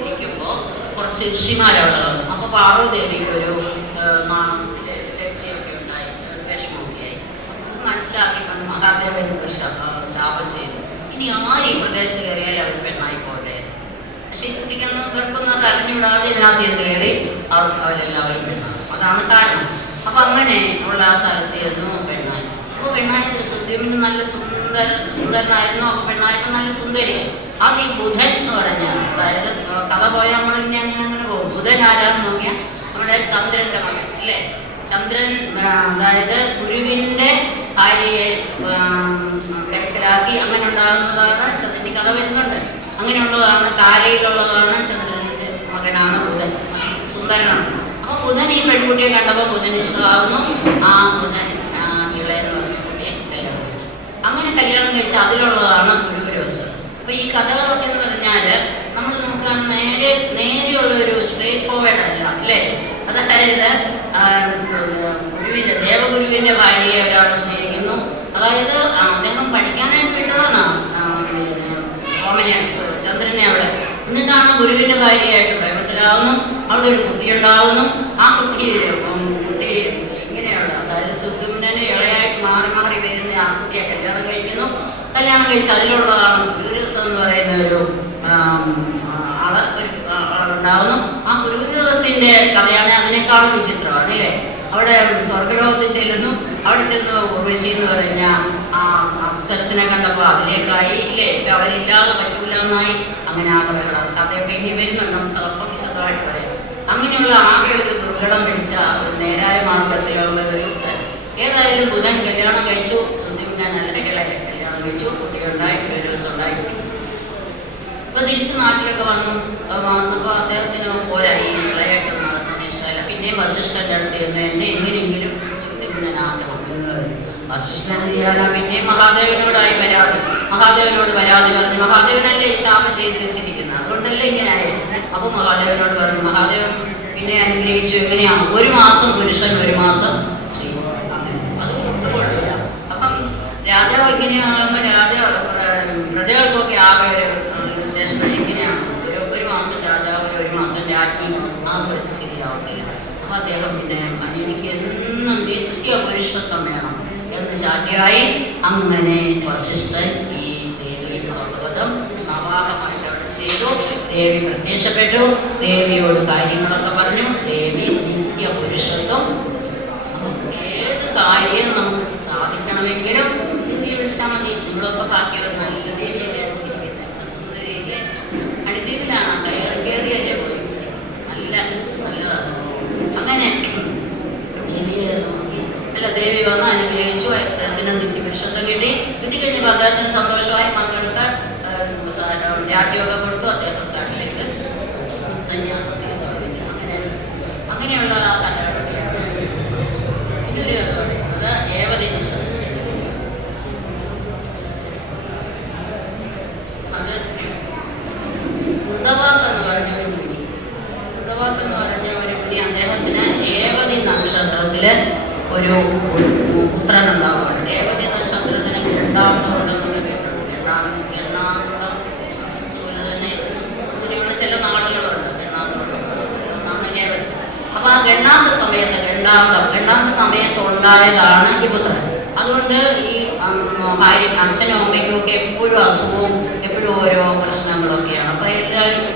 ഇരിക്കുമ്പോൾ കുറച്ച് ഋഷിമാരവിടെ വന്നു. അപ്പൊ പാർവ്വതദേവിക്ക് ഒരു ലക്ഷ്യമൊക്കെ ഉണ്ടായി, വിഷമമൊക്കെ ആയി. മനസ്സിലാക്കിക്കൊണ്ട് മഹാദേവൻ ഒരു ശാപം ചെയ്തു, ഇനി ആര് ഈ പ്രദേശത്ത് കയറിയാലും അവർ പെണ്ണായി പോട്ടെ. പക്ഷെ ഈ കുട്ടിക്കൊന്നും ഗർഭമൊന്നും അറിഞ്ഞുവിടാതെ ഇതിനകത്ത് കയറി അവരെല്ലാവരും പെണ്ണായി. അതാണ് കാരണം. അപ്പൊ അങ്ങനെ ഉള്ള ആ സ്ഥലത്ത് ചെന്നു പെണ്ണായി. അപ്പോൾ പെണ്ണായി സുദ്യുമ്നൻ നല്ല സുന്ദരനായിരുന്നു. അപ്പൊ പെണ്ണായപ്പോൾ നല്ല സുന്ദരിയായി. അത് ഈ ബുധൻ എന്ന് പറഞ്ഞാൽ, അതായത് കഥ പോയാൽ നമ്മൾ ഇനി അങ്ങനെ പോകും. ബുധൻ ആരാന്ന് നോക്കിയാൽ നമ്മുടെ ചന്ദ്രന്റെ മകൻ അല്ലേ. ചന്ദ്രൻ അതായത് ഗുരുവിന്റെ ഭാര്യയെ കിടപ്പിലാക്കി അങ്ങനെ ഉണ്ടാകുന്നതാണ് ചന്ദ്രന്റെ കഥ വരുന്നുണ്ട്. അങ്ങനെയുള്ളതാണ്, താരയിലുള്ളതാണ് ചന്ദ്രന്റെ മകനാണ് ബുധൻ. സുന്ദരനാണ്. അപ്പൊ ബുധൻ ഈ പെൺകുട്ടിയെ കണ്ടപ്പോൾ ബുധൻ ഇഷ്ടമാകുന്നു. ആ ബുധൻ ഇളയെന്ന് പറഞ്ഞ കുട്ടിയെ കല്യാണം കഴിച്ചു. അങ്ങനെ കല്യാണം കഴിച്ച് അതിലുള്ളതാണ് ഗുരുവരവസ്ഥ. അപ്പൊ ഈ കഥകളൊക്കെ എന്ന് പറഞ്ഞാല് നമ്മൾ നോക്കാൻ നേരെയുള്ള ഒരു സ്ട്രേറ്റ് ഫോർവേഡ് അല്ല അല്ലേ. അതായത് ദേവഗുരുവിന്റെ ഭാര്യയെ ഒരാൾ സ്നേഹിക്കുന്നു. അതായത് അദ്ദേഹം പഠിക്കാനായിട്ട് വിട്ടതാണ് ചന്ദ്രനെ അവിടെ. എന്നിട്ടാണ് ഗുരുവിന്റെ ഭാര്യയായിട്ട് പ്രേമത്തിലാവുന്നു. അവിടെ ഒരു കുട്ടിയുണ്ടാകുന്നു. ആ കുട്ടി ഇങ്ങനെയുള്ള, അതായത് സുദ്യുമ്നന് ഇളയായിട്ട് മാറി മാറി വരുന്ന ആ കുട്ടിയെ കല്യാണം കഴിക്കുന്നു. കല്യാണം കഴിച്ച് അതിലുള്ളതാണ് പുരൂരവസ്ഥ എന്ന് പറയുന്ന ഒരു ആളുണ്ടാവുന്നു. ആ പുരൂരവസ്ഥയുടെ കഥയാണ് അതിനേക്കാളും വിചിത്രമാണ് അല്ലേ. അവിടെ സ്വർഗലോകത്തിൽ ചെല്ലുന്നു. അവിടെ ചെന്ന് ഉർവശി എന്ന് പറഞ്ഞ ആ അപ്സരസിനെ കണ്ടപ്പോൾ അതിലേക്കായി ഇല്ലേ, അവരില്ലാതെ പറ്റൂല എന്നായി. അങ്ങനെ ആ കഥയൊക്കെ ഇനി വരുന്നുണ്ട്, നമുക്ക് അതപ്പം വിശദമായിട്ട് പറയാം. അങ്ങനെയുള്ള ആകെ ഒരു ദുർഘടം പിടിച്ച നേരായ മാർഗത്തിലുള്ള ഒരു ഏതായാലും ബുധൻ കല്യാണം കഴിച്ചു. സുന്ദരിനെ നല്ല കല്യാണം കഴിച്ചു, കുട്ടികളുണ്ടായി, ഒരു ദിവസം ഉണ്ടായി. അപ്പൊ തിരിച്ച് നാട്ടിലൊക്കെ വന്നപ്പോൾ അദ്ദേഹത്തിന് പോരായി, ഇളയായിട്ട് നടന്നതിന് ഇഷ്ടമല്ല. പിന്നെയും വസിഷ്ഠന്റെ അടുത്ത് ചെന്നു, എന്നെ എങ്ങനെയെങ്കിലും സുന്ദരനാക്കണം. വസിഷ്ഠൻ എന്ത് ചെയ്യാനാ, പിന്നെയും മഹാദേവനോടായി പരാതി. മഹാദേവനോട് പരാതി പറഞ്ഞു. മഹാദേവനല്ലേ ശാപം ചെയ്ത് വെച്ചിരിക്കുന്നത്, അതുകൊണ്ടല്ലേ ഇങ്ങനെ ആയത്. അപ്പൊ മഹാദേവനോട് പറഞ്ഞു. മഹാദേവൻ പിന്നെ അനുഗ്രഹിച്ചു. എങ്ങനെയാ, 1 മാസം പുരുഷൻ 1 മാസം സ്ത്രീ, അങ്ങനെ. അത് കൊണ്ടുകൊള്ളില്ല. അപ്പം രാജാവ് ഇങ്ങനെയാകുമ്പോൾ പ്രജകൾക്കൊക്കെ ആകെ ഒരു ഉദ്ദേശം എങ്ങനെയാണ്, ഒരു മാസം രാജാവ് 1 മാസം രാജ്ഞി, ആ ശരിയാവത്തില്ല. അപ്പൊ അദ്ദേഹം പിന്നെ എനിക്ക് എന്നും നിത്യ പുരുഷത്വം വേണം എന്ന് ശാഠ്യമായി. അങ്ങനെ വസിഷ്ഠൻ ഈ ദേവി ഭാഗവതം നവാഹമായിട്ട് അവിടെ ചെയ്തു. ദേവി പ്രത്യക്ഷപ്പെട്ടു, ദേവിയോട് കാര്യങ്ങളൊക്കെ പറഞ്ഞു. ദേവി നിത്യ പുരുഷത്വം. നമുക്ക് ഏത് കാര്യം നമുക്ക് സാധിക്കണമെങ്കിലും ദേവി വിളിച്ചാൽ മതി. നിങ്ങളൊക്കെ ബാക്കിയുള്ള നല്ല ദേവിയല്ലേ സുന്ദരിയിലെ അടിത്തീവിലാണ് കയറിയല്ലേ പോയി, നല്ലതാണ്. അങ്ങനെ ദേവിയെ നോക്കി. അല്ല, ദേവി വന്ന് അനുഗ്രഹിച്ചു. അദ്ദേഹത്തിന് നിത്യപുരുഷത്വം കിട്ടിക്കഴിഞ്ഞപ്പോൾ അദ്ദേഹത്തിന് സന്തോഷമായി. മക്കൾക്ക് രാജ്യമൊക്കെ കൊടുത്തു. അദ്ദേഹം കാട്ടിലേക്ക് സന്യാസം ചെയ്തു. അങ്ങനെയുള്ള ആ കഥകളൊക്കെയാണ്. ഇന്നൊരു കഥ പറയുന്നത് ഏവതി നക്ഷത്രം. അത് കൃതവാക്ക് എന്ന് പറഞ്ഞ ഒരു മുനി. കൃതവാക്ക് എന്ന് പറഞ്ഞ ഒരു മുനി, അദ്ദേഹത്തിന് ഏവതി നക്ഷത്രത്തില് ഒരു പുത്രൻ ഉണ്ടാവുകയാണ്. ഏവതി നക്ഷത്രത്തിന് ഗണ്ടാന്തോടം എന്ന് കേട്ടിട്ടുണ്ട്. ഗണ്ടാന്തോടം അതുപോലെ തന്നെ അങ്ങനെയുള്ള ചില നാളുകളുണ്ട്. ഗണ്ടാന്തോടം രേവതി. അപ്പൊ ആ ഗണ്ണാന്ത സമയത്ത് ഉണ്ടായതാണ് ഈ പുത്രൻ. അതുകൊണ്ട് ഈ അച്ഛനും അമ്മയ്ക്കും ഒക്കെ എപ്പോഴും അസുഖവും എപ്പോഴും ഓരോ പ്രശ്നങ്ങളൊക്കെയാണ്. അപ്പൊ എല്ലാവരും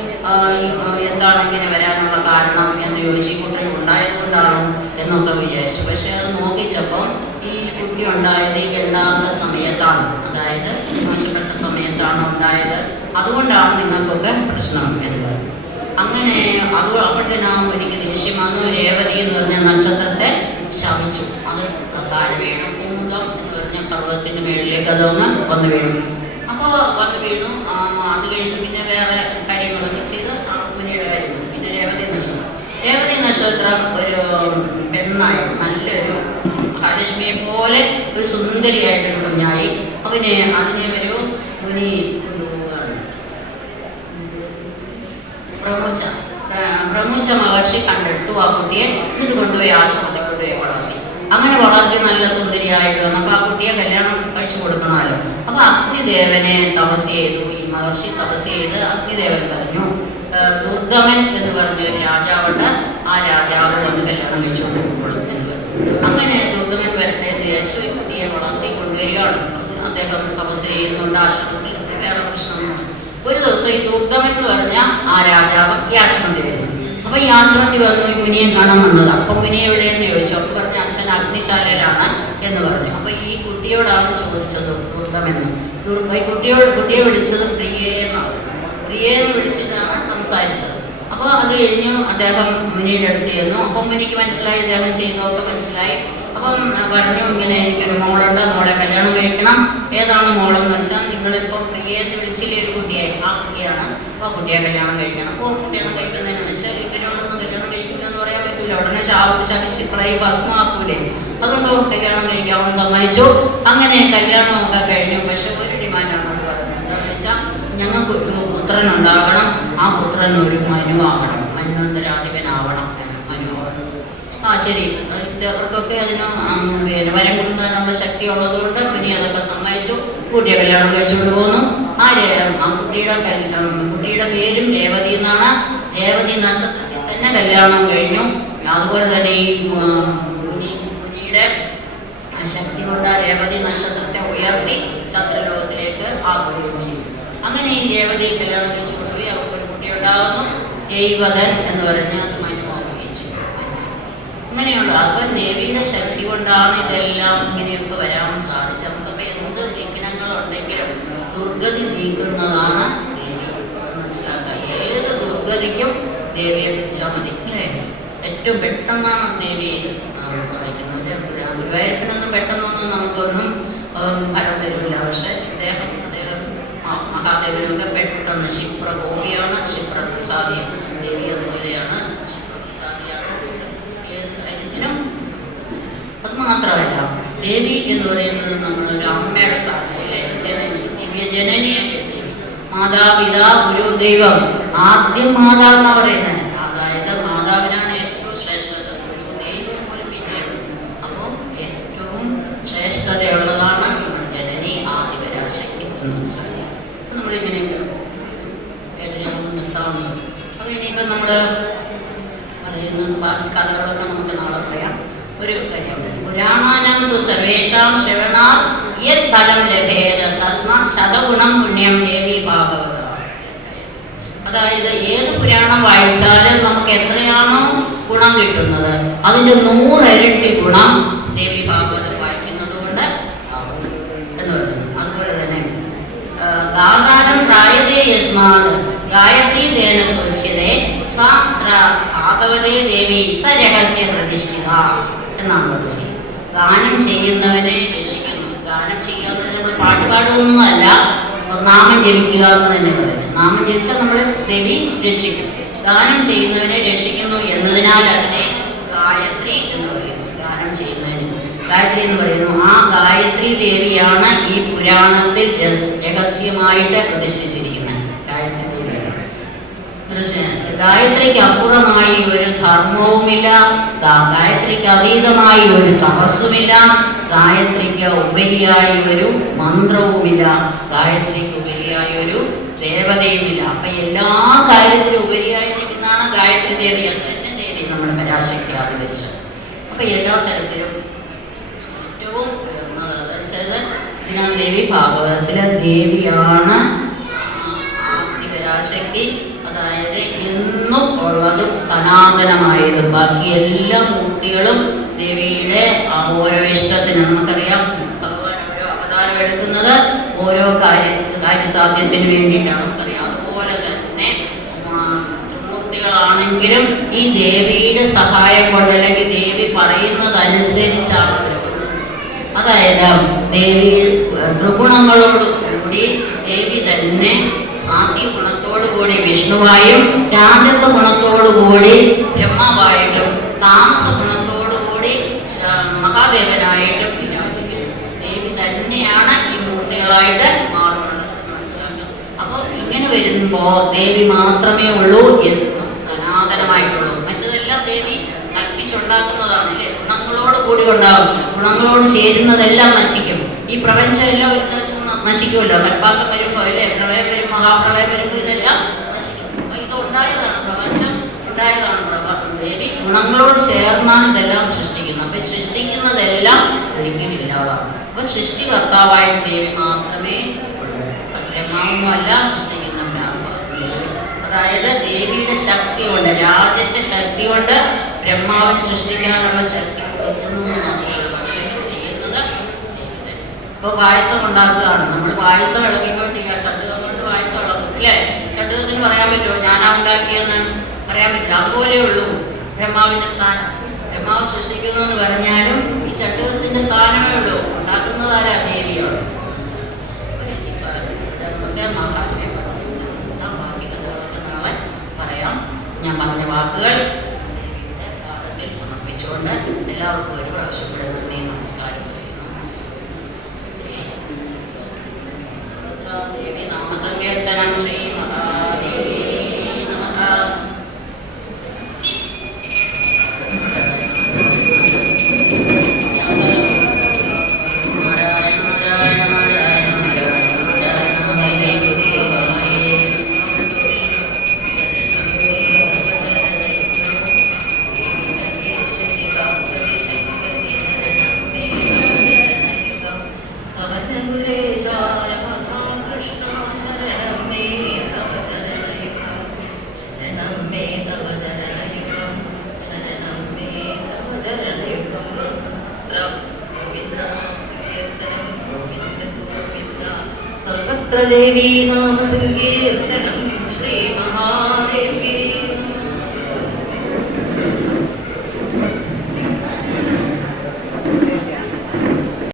എന്താണ് ഇങ്ങനെ വരാനുള്ള കാരണം എന്ന് ചോദിച്ചു. ഈ കുട്ടി ഉണ്ടായതുകൊണ്ടാണോ എന്നൊക്കെ വിചാരിച്ചു. പക്ഷെ അത് നോക്കിച്ചപ്പോൾ ഈ കുട്ടി ഉണ്ടായത് ഈ ഗണ്ടാന്ത സമയത്താണ്, അതായത് മോശപ്പെട്ട സമയത്താണ് ഉണ്ടായത്. അതുകൊണ്ടാണ് നിങ്ങൾക്കൊക്കെ പ്രശ്നം എന്ന്. അങ്ങനെ അപ്പോഴത്തേനാവും എനിക്ക് ദേഷ്യം വന്നു. രേവതി എന്ന് പറഞ്ഞ നക്ഷത്രത്തെ ശമിച്ചു. അത് താഴെ വീണു. പൂമുഖം എന്ന് പറഞ്ഞ പർവ്വതത്തിന്റെ മേളിലേക്ക് അതൊന്ന് വന്നു വീണു. അപ്പോൾ വന്നു വീണു. അത് കഴിഞ്ഞ് പിന്നെ വേറെ കാര്യങ്ങളൊക്കെ ചെയ്ത് മുനിയുടെ കാര്യങ്ങൾ. പിന്നെ രേവതി നക്ഷത്രം ഒരു പെണ്ണായി, നല്ലൊരു മഹാലക്ഷ്മിയെ പോലെ ഒരു സുന്ദരിയായിട്ടൊരു കുഞ്ഞായി. അതിനെ ഒരു മുനി കൊണ്ടുപോവുകയാണ്. പ്രമുച്ച മഹർഷി കണ്ടെടുത്തു ആ കുട്ടിയെ. എന്നിട്ട് കൊണ്ടുപോയി ആശ്രമത്തിൽ കൊണ്ടുപോയി വളർത്തി. അങ്ങനെ വളർത്തി നല്ല സുന്ദരിയായിട്ട് വന്നു. അപ്പൊ ആ കുട്ടിയെ കല്യാണം കഴിച്ചു കൊടുക്കണമല്ലോ. അപ്പൊ അഗ്നിദേവനെ തപസ് ചെയ്തു. ഈ മഹർഷി തപസ് ചെയ്ത് അഗ്നിദേവൻ പറഞ്ഞു, ദുർഗമൻ എന്ന് പറഞ്ഞ ഒരു രാജാവുണ്ട്, ആ രാജാവ് വന്ന് കല്യാണം കഴിച്ചു കൊടുക്കണം എന്ന് പറഞ്ഞു. അങ്ങനെ ദുർഗമൻ വരട്ടെ എന്ന് വിചാരിച്ചു. ഈ കുട്ടിയെ വളർത്തി കൊണ്ടുവരികയാണ്. അദ്ദേഹം തപസ് ചെയ്യുന്നുണ്ട് ആശ്രമത്തിൽ. വേറെ പ്രശ്നമൊന്നും. ഒരു ദിവസം ഈ ദുർഗമൻ എന്ന് പറഞ്ഞ ആ രാജാവ് ഈ ആശ്രമത്തിൽ വരുന്നു. അപ്പൊ ഈ ആശ്രമത്തിൽ വന്നു ഈ മുനിയെ കാണാൻ വന്നത്. അപ്പൊ മുനി എവിടെയെന്ന് ചോദിച്ചു. അപ്പൊ പറഞ്ഞ അച്ഛൻ അഗ്നിശാലയിലാണ് എന്ന് പറഞ്ഞു. അപ്പൊ ഈ കുട്ടിയോടാണ് ചോദിച്ചത് ദുർഗമെന്ന്. കുട്ടിയെ വിളിച്ചത് പ്രിയേന്നാണ്. പ്രിയേന്ന് വിളിച്ചിട്ടാണ് സംസാരിച്ചത്. അപ്പോൾ അത് കഴിഞ്ഞു അദ്ദേഹം മുനിയുടെ അടുത്ത് ചെന്നു. അപ്പം മുനിക്ക് മനസ്സിലായി, അദ്ദേഹം ചെയ്യുന്നതൊക്കെ മനസ്സിലായി. അപ്പം പറഞ്ഞു, ഇങ്ങനെ എനിക്കൊരു മോളുണ്ട്, മോളെ കല്യാണം കഴിക്കണം. ഏതാണ് മോളെന്ന് വെച്ചാൽ നിങ്ങളിപ്പോൾ പ്രിയെന്ന് വിളിച്ചില്ലേ ഒരു കുട്ടിയെ, ആ കുട്ടിയാണ്. അപ്പോൾ ആ കുട്ടിയെ കല്യാണം കഴിക്കണം. അപ്പോൾ കല്യാണം കഴിക്കുന്നതെന്ന് വെച്ചാൽ ഇവരോടൊന്നും കല്യാണം കഴിക്കില്ല എന്ന് പറയാൻ പറ്റില്ല. ഉടനെ ശപിച്ചിക്കളെ ഭസ്മാക്കൂലേ. അതുകൊണ്ട് കല്യാണം കഴിക്കാമെന്ന് സമ്മതിച്ചു. അങ്ങനെ കല്യാണമൊക്കെ കഴിഞ്ഞു. പക്ഷെ ഒരു ഡിമാൻഡ് അങ്ങോട്ട് പറഞ്ഞു. എന്താണെന്ന് വെച്ചാൽ ഞങ്ങൾക്കൊരു പുത്രൻ ഉണ്ടാകണം. ആ പുത്രൻ ഒരു മനുവാകണം, മന്വന്തരാധിപനാവണം എന്ന്. മനുവാകണം. ആ ശരി, അവർക്കൊക്കെ അതിന് പിന്നെ വരം കൊടുക്കാനുള്ള ശക്തി ഉള്ളതുകൊണ്ട് പിന്നെ അതൊക്കെ സമ്മതിച്ചു. കുട്ടിയെ കല്യാണം കഴിച്ചുകൊണ്ട് പോകുന്നു. ആ കുട്ടിയുടെ പേരും രേവതി എന്നാണ്. രേവതി നക്ഷത്രത്തിൽ തന്നെ കല്യാണം കഴിഞ്ഞു. അതുപോലെ തന്നെ ഈ മുനിയുടെ ശക്തി കൊണ്ട് അതുകൊണ്ട് ആ രേവതി നക്ഷത്രത്തെ ഉയർത്തി ചന്ദ്രലോകത്തിലേക്ക് ആക്കുകയും ചെയ്യും. അങ്ങനെ ഈ രേവതി കല്യാണം കഴിച്ച് കൊണ്ടുപോയി അവർക്കൊരു കുട്ടി ഉണ്ടാകുന്നു. ജൈവതൻ എന്ന് പറഞ്ഞ് അത് മനുവാക്കുകയും ചെയ്യും. അങ്ങനെയുള്ള അപ്പം ദേവിയുടെ ശക്തി കൊണ്ടാണ് ഇതെല്ലാം ഇങ്ങനെയൊക്കെ വരാൻ സാധിച്ചത്. നമുക്കപ്പോൾ എന്ത് വിഘ്നങ്ങളുണ്ടെങ്കിലും ദുർഗതി നീക്കുന്നതാണ് ദേവി എന്ന് മനസ്സിലാക്കുക. ഏത് ദുർഗതിക്കും ദേവിയെ വിളിച്ചാൽ മതി അല്ലേ? ഏറ്റവും പെട്ടെന്നാണ് ദേവിയെ സഹായിക്കുന്നത്. ഗുരുവായൂരപ്പനൊന്നും പെട്ടെന്നൊന്നും നമുക്കൊന്നും ഫലം തരില്ല. പക്ഷെ അദ്ദേഹം മഹാദേവനൊക്കെ പെട്ടെന്ന് ക്ഷിപ്രകോപിയാണ്, ക്ഷിപ്രപ്രസാദിയാണ്. ദേവി അതുപോലെയാണ്, ക്ഷിപ്രപ്രസാദിയാണ് ഏത് കാര്യത്തിനും. അത് മാത്രമല്ല, ദേവി എന്ന് പറയുന്നത് നമ്മളൊരു അമ്മയുടെ സ്ഥാനത്തിലെ ജനനി, ദിവ്യജനനിയെ ദേവി. മാതാപിതാ ഗുരു ദൈവം. ആദ്യം മാതാവെന്ന് പറയുന്നത്, അതായത് മാതാവിനാണ് ഏറ്റവും ശ്രേഷ്ഠത. ഗുരു ദൈവം പോലും പിന്നെയാണ്. അപ്പോൾ ഏറ്റവും ശ്രേഷ്ഠതയുള്ളതാണ് നമ്മുടെ ജനനി ആദിപരാശക്തി എന്ന് മനസ്സിലാക്കി. നമ്മളിങ്ങനെയൊക്കെ നിർത്താവുന്നു. അപ്പോൾ ഇനിയിപ്പം നമ്മൾ പറയുന്നത് ബാക്കി കഥകളൊക്കെ നമുക്ക് നാളെ പറയാം. ഒരു കാര്യം, പുരാണാനാം തു സർവേഷാം ശ്രവണാൽ യത് ഫലം ലഭേത തസ്മാത് ശതഗുണം പുണ്യം ദേവി ഭാഗവത. അതായത് ഏത് പുരാണം വായിച്ചാലും നമുക്ക് എത്രയാണോ ഗുണം കിട്ടുന്നത് അതിൻ്റെ 100 ഇരട്ടി ഗുണം ദേവി ഭാഗവതം വായിക്കുന്നത് കൊണ്ട് എന്ന് പറയുന്നു. അതുപോലെ തന്നെ ഗാതാരം പ്രായതേ യസ്മാത് ഗായത്രി ദേന സുരക്ഷിതേ സാത്ര ഭാഗവതേ ദേവി സ രഹസ്യ പ്രതിഷ്ഠിത എന്നാണ് പറയുന്നത്. ഗാനം ചെയ്യുന്നവനെ രക്ഷിക്കുന്നു. ഗാനം ചെയ്യാത്തവരെ നമ്മൾ പാട്ട് പാടുന്നതല്ല, നാമം ജപിക്കുക എന്ന് തന്നെ പറയുന്നത്. നാമം ജപിച്ചാൽ നമ്മൾ ദേവി രക്ഷിക്കും. ഗാനം ചെയ്യുന്നവനെ രക്ഷിക്കുന്നു എന്നതിനാൽ അതിനെ ഗായത്രി എന്ന് പറയുന്നു. ഗാനം ചെയ്യുന്നതിന് ഗായത്രി എന്ന് പറയുന്നു. ആ ഗായത്രി ദേവിയാണ് ഈ പുരാണത്തിൽ രഹസ്യമായിട്ട് പ്രതിഷ്ഠിച്ചിരിക്കുന്നത്. ഗായത്രി ദേവിയാണ്. ഗായത്രിക്ക് അപ്പുറമായി ഒരു ധർമ്മവുമില്ല, ഗായത്രിക്ക് അതീതമായി ഒരു തപസ്സുമില്ല, ഗായത്രിക്ക് ഉപരിയായി ഒരു മന്ത്രവുമില്ല, ഗായത്രിക്ക് ഉപരിയായി ഒരു ദേവതയുമില്ല. അപ്പൊ എല്ലാ കാര്യത്തിലും ഉപരിയായി നിൽക്കുന്നതാണ് ഗായത്രി ദേവി. അത് തന്നെ ദേവി നമ്മുടെ പരാശക്തി ആവിഷ്കരിച്ചത്. അപ്പൊ എല്ലാ തരത്തിലും ഏറ്റവും ഉയർന്നത് അതനുസരിച്ച് ഇതിനാ ദേവി ഭാഗവതത്തിലെ ദേവിയാണ് ആദിപരാശക്തി. അതായത് എന്നും ഉള്ളതും സനാതനമായതും. ബാക്കി എല്ലാ മൂർത്തികളും ദേവിയുടെ ഓരോ ഇഷ്ടത്തിന്, നമുക്കറിയാം ഭഗവാൻ ഓരോ അവതാരം എടുക്കുന്നത് ഓരോ കാര്യസാധ്യത്തിന് വേണ്ടിയിട്ടാണ്, നമുക്കറിയാം. അതുപോലെ തന്നെ മൂർത്തികളാണെങ്കിലും ഈ ദേവിയുടെ സഹായം കൊണ്ട് അല്ലെങ്കിൽ ദേവി പറയുന്നതനുസരിച്ചാണ്. അതായത് ദേവി ത്രിഗുണങ്ങളോട് കൂടി ദേവി തന്നെ സാത്വിക ഗുണത്തോടുകൂടി വിഷ്ണുവായും രാജസ ഗുണത്തോടുകൂടി ബ്രഹ്മാവായിട്ടും താമസ ഗുണത്തോടുകൂടി മഹാദേവനായിട്ടും വിരാജിക്കുന്നു. ദേവി തന്നെയാണ് ഈ മൂർത്തികളായിട്ട് മാറുന്നത് മനസ്സിലാക്കുക. അപ്പോൾ ഇങ്ങനെ വരുമ്പോൾ ദേവി മാത്രമേ ഉള്ളൂ എന്നും സനാതനമായിട്ടുള്ളൂ. മറ്റതെല്ലാം ദേവി കൽപ്പിച്ചുണ്ടാക്കുന്നതാണ് അല്ലേ? ഗുണങ്ങളോട് കൂടി ഉണ്ടാകും. ഗുണങ്ങളോട് ചേരുന്നതെല്ലാം നശിക്കും. ഈ പ്രപഞ്ചം എല്ലാം ഒരു ദിവസം നശിക്കുമല്ലോ. കൽപ്പാക്കം വരുമ്പോൾ അല്ലേ, പ്രളയം വരും, മഹാപ്രളയം വരുമ്പോൾ ഇതെല്ലാം നശിക്കും. അപ്പൊ ഇത് ഉണ്ടായതാണ്, പ്രപഞ്ചം ഉണ്ടായതാണ്. ദേവി ഗുണങ്ങളോട് ചേർന്നാണ് ഇതെല്ലാം സൃഷ്ടിക്കുന്നത്. അപ്പൊ സൃഷ്ടിക്കുന്നതെല്ലാം ഒരിക്കലും ഇല്ലാതാണ്. അപ്പൊ സൃഷ്ടികർത്താവായിട്ട് ദേവി മാത്രമേ ബ്രഹ്മാവൊന്നുമല്ല സൃഷ്ടിക്കുന്ന ദേവി. അതായത് ദേവിയുടെ ശക്തി കൊണ്ട്, രാജസ ശക്തി കൊണ്ട് ബ്രഹ്മാവൻ സൃഷ്ടിക്കാനുള്ള ശക്തി കൊടുക്കുന്നു മാത്രമേ. പക്ഷേ ചെയ്യുന്നത് ഇപ്പോൾ പായസം ഉണ്ടാക്കുകയാണ്. നമ്മൾ പായസം ഇളകിക്കൊണ്ടിരിക്കുക. ചട്ടുകം കൊണ്ട് പായസം ഇളകും അല്ലേ? ചട്ടുകത്തിന് പറയാൻ പറ്റുമോ ഞാനാ ഉണ്ടാക്കിയെന്ന്? പറയാൻ പറ്റില്ല. അതുപോലെ ഉള്ളൂ ബ്രഹ്മാവിൻ്റെ സ്ഥാനം. ബ്രഹ്മാവ് സൃഷ്ടിക്കുന്നു എന്ന് പറഞ്ഞാലും ഈ ചട്ടുകത്തിൻ്റെ സ്ഥാനമേ ഉള്ളൂ. ഉണ്ടാക്കുന്നത് ആരാ? ദേവിയാണ്. മഹാത്മ്യം ബാക്കി കഥകളൊക്കെ നാളെ പറയാം. ഞാൻ പറഞ്ഞ വാക്കുകൾ ദേവിയുടെ പാദത്തിൽ സമർപ്പിച്ചുകൊണ്ട് എല്ലാവർക്കും ഒരു പ്രാവശ്യം കൂടെ നന്ദി നമസ്കാരം. ദേവി നാമസങ്കീർത്തനം. ശ്രീ മഹാദേവി നമഃ. സർവത്ര ദേവീ നാമ സങ്കീർത്തനം